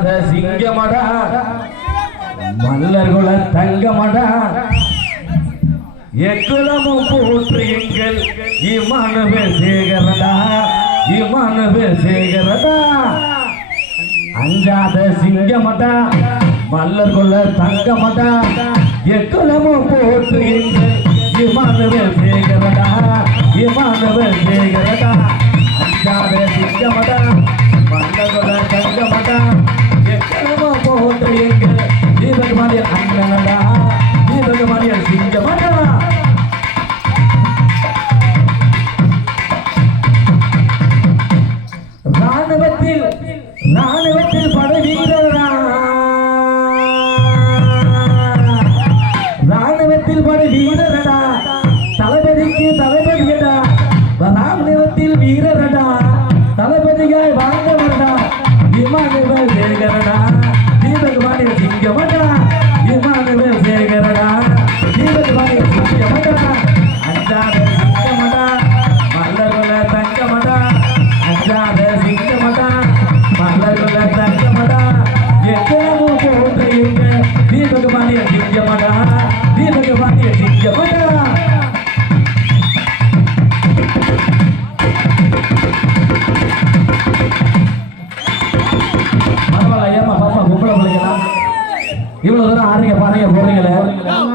அஞ்சாத சிங்கமடா மல்லர்குல தங்கமடா எக்குலமும் போற்றுங்கள் இமானவே சேகரடா இமானவே சேகரடா அஞ்சாத சிங்கமடா மல்லர்குல தங்கமடா எக்குலமும் போற்றுங்கள் இமானவே சேகரடா இமானவே சேகரடா அஞ்சாத சிங்கமடா